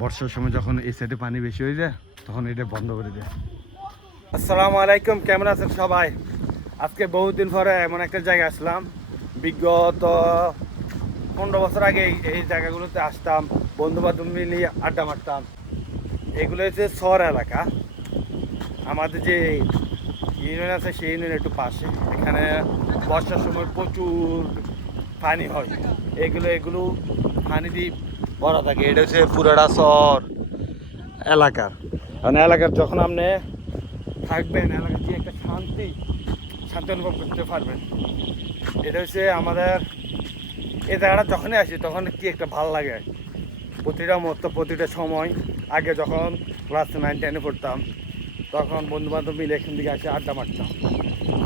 বর্ষার সময় যখন এই সাইডে পানি বেশি হয়ে যায় তখন এটা বন্ধ করে দেয়। আসসালামু আলাইকুম, কেমন আছেন সবাই? আজকে বহুদিন পরে এমন একটা জায়গায় আসলাম। বিগত 15 বছর আগে এই জায়গাগুলোতে আসতাম, বন্ধু বান্ধব মিলে আড্ডা মারতাম। এগুলো হচ্ছে শহর এলাকা। আমাদের যে ইউনিয়ন আছে সেই ইউনিয়নের একটু পাশে। এখানে বর্ষার সময় প্রচুর পানি হয়। এগুলো পানি দিয়ে ভরা থাকে। এটা হচ্ছে পুরাটা শহর এলাকার। মানে এলাকার যখন আপনি থাকবেন, এলাকার যে একটা শান্তি অনুভব করতে পারবেন। এটা হচ্ছে আমাদের এই জায়গাটা যখনই আসি তখন কি একটা ভালো লাগে। প্রতিটা সময় আগে যখন ক্লাস 9-10-এ পড়তাম তখন বন্ধুবান্ধব মিলে এখান থেকে আসে আড্ডা মারতাম।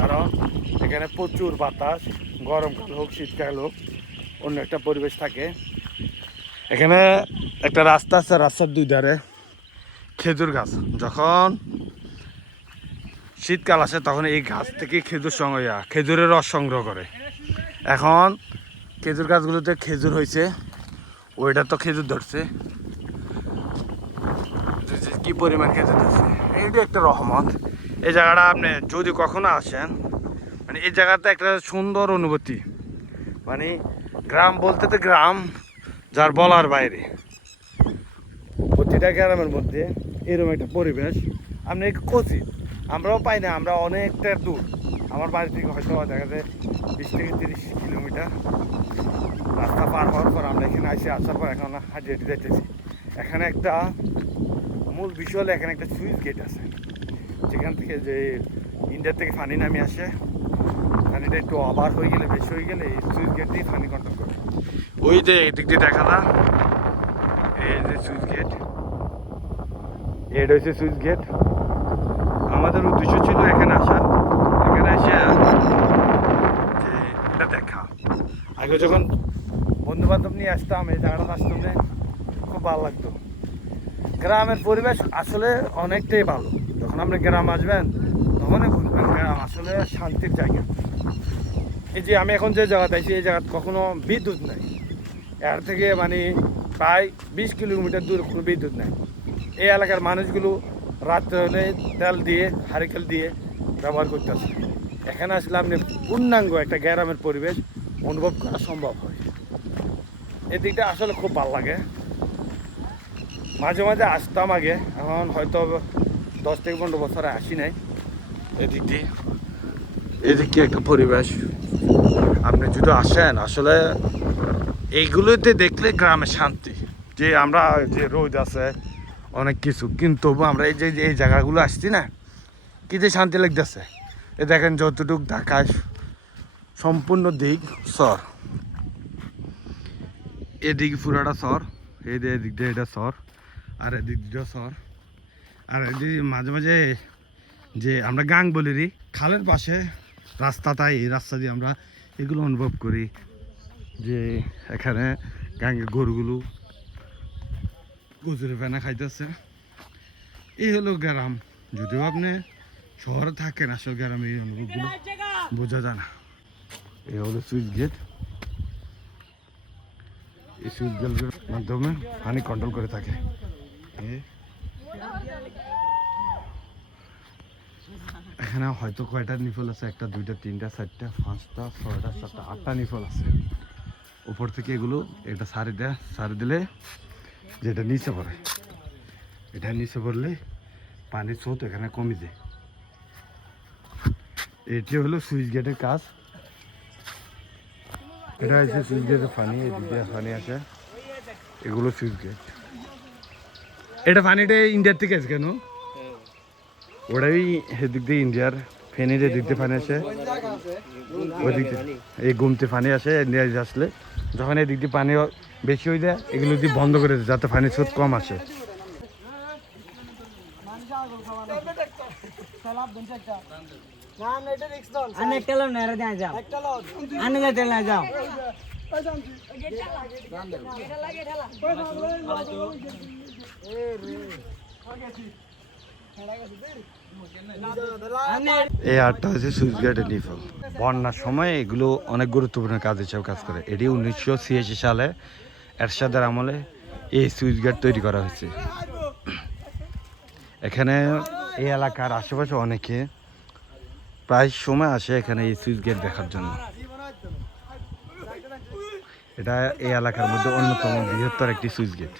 কারণ এখানে প্রচুর বাতাস, গরমকাল হোক শীতকাল হোক অন্য একটা পরিবেশ থাকে। এখানে একটা রাস্তা আছে, রাস্তার দুই ধারে খেজুর গাছ। যখন শীতকাল আসে তখন এই গাছ থেকে খেজুরের রস সংগ্রহ করে। এখন খেজুর গাছগুলোতে খেজুর হয়েছে, ওইটা তো খেজুর ধরছে, কি পরিমাণ খেজুর ধরছে। এইটা একটা রহমত। এই জায়গাটা আপনি যদি কখনো আসেন, মানে এই জায়গাটা একটা সুন্দর অনুভূতি। মানে গ্রাম বলতে তো গ্রাম যার বলার বাইরে। প্রতিটা গ্রামের মধ্যে এরকম একটা পরিবেশ আপনি কচি আমরাও পাই না। আমরা অনেকটা দূর, আমার বাড়ি থেকে হয়তো দেখা যায় 20 থেকে 30 কিলোমিটার রাস্তা পার হওয়ার পর আমরা এখানে আসার পর এখন হাঁটি হাঁটি যাইতেছি। এখানে একটা মূল বিষয় হলো এখানে একটা সুইচ গেট আছে, যেখান থেকে যে ইন্ডিয়া থেকে পানি নামে আসে। পানিটা একটু ওভার হয়ে গেলে, বেশি হয়ে গেলে এই সুইচ গেট দিয়ে পানি কন্ট্রোল করে। ওই যে এদিক দিয়ে দেখা না, এই যে সুইচ গেট, এটা হচ্ছে সুইচ গেট। আমাদের উদ্দেশ্য ছিল এখানে আসা, এখানে এসে যে এটা দেখা। আগে যখন বন্ধু বান্ধব নিয়ে আসতাম এই জায়গাটা আসতাম, খুব ভালো লাগতো। গ্রামের পরিবেশ আসলে অনেকটাই ভালো। যখন আপনি গ্রাম আসবেন তখনই বুঝবেন গ্রাম আসলে শান্তির জায়গা। এই যে আমি এখন যে জায়গাতে আছি, এই জায়গাতে কখনো বিদ্যুৎ নাই। এর থেকে মানে প্রায় 20 কিলোমিটার দূরে কোনো বিদ্যুৎ নাই। এই এলাকার মানুষগুলো রাত্রে হলে তেল দিয়ে, হারিকেল দিয়ে ব্যবহার করতেছে। এখানে আসলে আপনি পূর্ণাঙ্গ একটা গ্রামের পরিবেশ অনুভব করা সম্ভব হয়। এই দিকটা আসলে খুব ভালো লাগে। মাঝে মাঝে আসতাম আগে, এখন হয়তো 10 থেকে 15 বছরে আসি নাই। এদিক দিয়ে একটা পরিবেশ আপনি যদি আসেন, আসলে এইগুলোতে দেখলে গ্রামের শান্তি। যে আমরা যে রোদ আছে অনেক কিছু, কিন্তু আমরা এই জায়গাগুলো আসছি না, কি যে শান্তি লাগতেছে। এ দেখেন যতটুকু ঢাকায় সম্পূর্ণ দিক শহর, এদিকে পুরাটা শহর, এদিক দিয়ে এটা শহর, আর এদিক দিয়ে শহর। আর এদিকে মাঝে মাঝে যে আমরা গাং বলি, খালের পাশে রাস্তাটা, এই রাস্তা দিয়ে আমরা এগুলো অনুভব করি যে এখানে গাঙ্গে গরুগুলো গুজরে ফেনা খাইতেছে। এই হলো গ্রাম। যদিও আপনি শহরে থাকেন, আসলে গ্রামে এই অনুভবগুলো বোঝা যায় না। এই হলো সুইচ গেট। এই সুইচ গেটের মাধ্যমে পানি কন্ট্রোল করে থাকে। এখানে হয়তো কয়টা নিফল আছে, 1, 2, 3, 4, 5, 6, 7, 8টা নিফল আছে। উপর থেকে এগুলো এটা সারি দিলে যেটা নিচে পড়ে, এটা নিচে পড়লে পানির স্রোত এখানে কমে যায়। এটি হলো সুইচ গেটের কাজ। এটা হচ্ছে সুইচ গেটের পানি, এদিক দিয়ে পানি আসে, এগুলো সুইচ গেট। এটা পানিটা ইন্ডিয়ার থেকে আছে কেন? ওটাই এদিক দিয়ে ইন্ডিয়ার ফেনীর এদিক দিয়ে পানি আসে, ওই দিক দিয়ে এই গুমতে পানি আসে। ইন্ডিয়া আসলে যখন এদিক দিয়ে পানি বেশি হয়ে যায়, এগুলো দিয়ে বন্ধ করে দেয় যাতে পানির স্রোত কম আসে। এই আটটা হচ্ছে সুইচ গেটের নিফল। বন্যার সময় এগুলো অনেক গুরুত্বপূর্ণ কাজ হিসেবে কাজ করে। এটি 1986 সালে এরশাদের আমলে এই সুইচ গেট তৈরি করা হয়েছে। এখানে এই এলাকার আশেপাশে অনেকে প্রায় সময় আসে এখানে এই সুইচ গেট দেখার জন্য। এটা এই এলাকার মধ্যে অন্যতম বৃহত্তর একটি সুইচ গেট।